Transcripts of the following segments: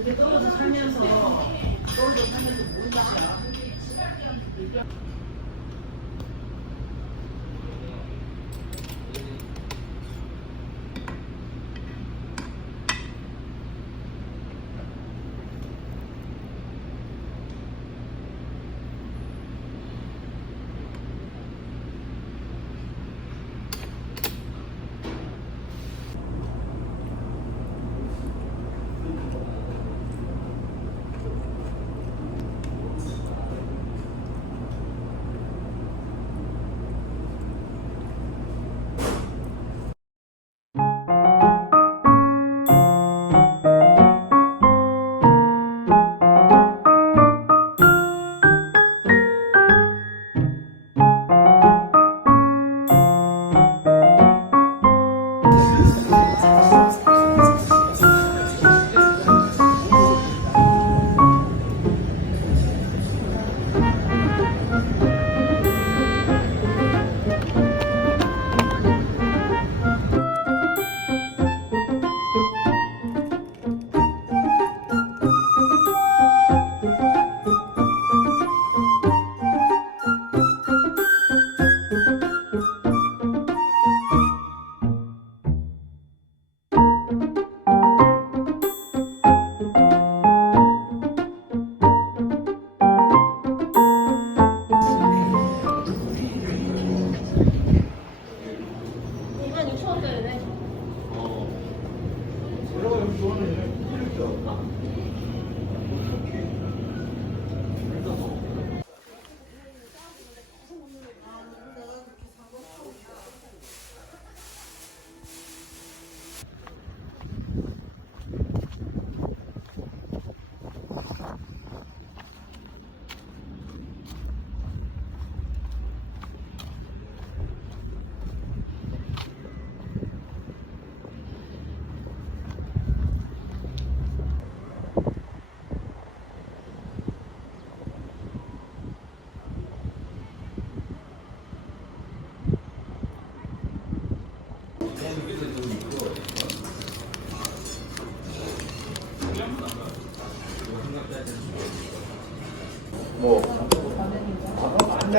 이제 떨어져 살면서 떨어져 살면서 모른다고요.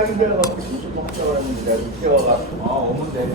만나긴 데가 가고 무슨 먹자고 했는데 늦게 와가지고 아 오는데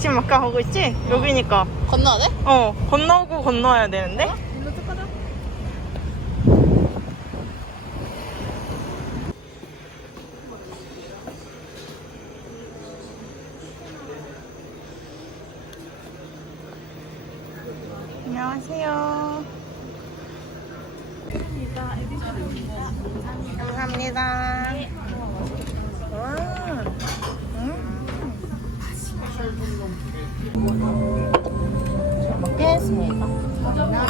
지금 아까 가고 있지? 여기니까. 건너야 돼? 어, 건너고 건너야 되는데? 일로 쭉 가자. 안녕하세요. 감사합니다. 와. 뭐라는 거야?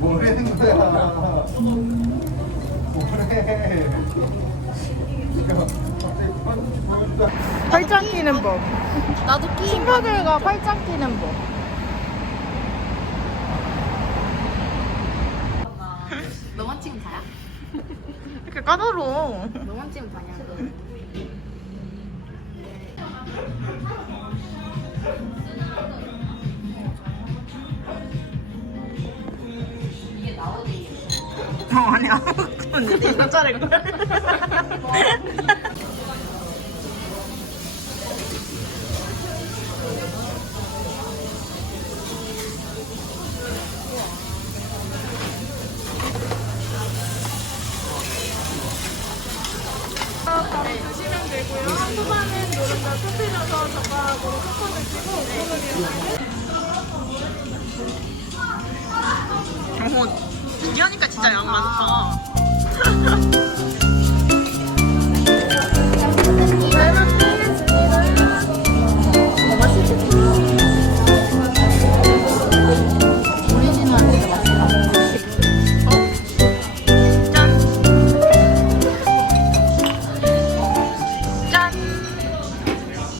뭐래? 팔짱 끼는 법. 나도 끼. 친구들과 팔짱 끼는 법. 너만 찍으면 다야? 이렇게 까다로워. 자를걸? 바로 드시면 되고요. 초반은 노른자 터뜨려서 젓가락으로 섞어을 치고 어머, 두 개하니까 진짜 양 많다. 哈 哈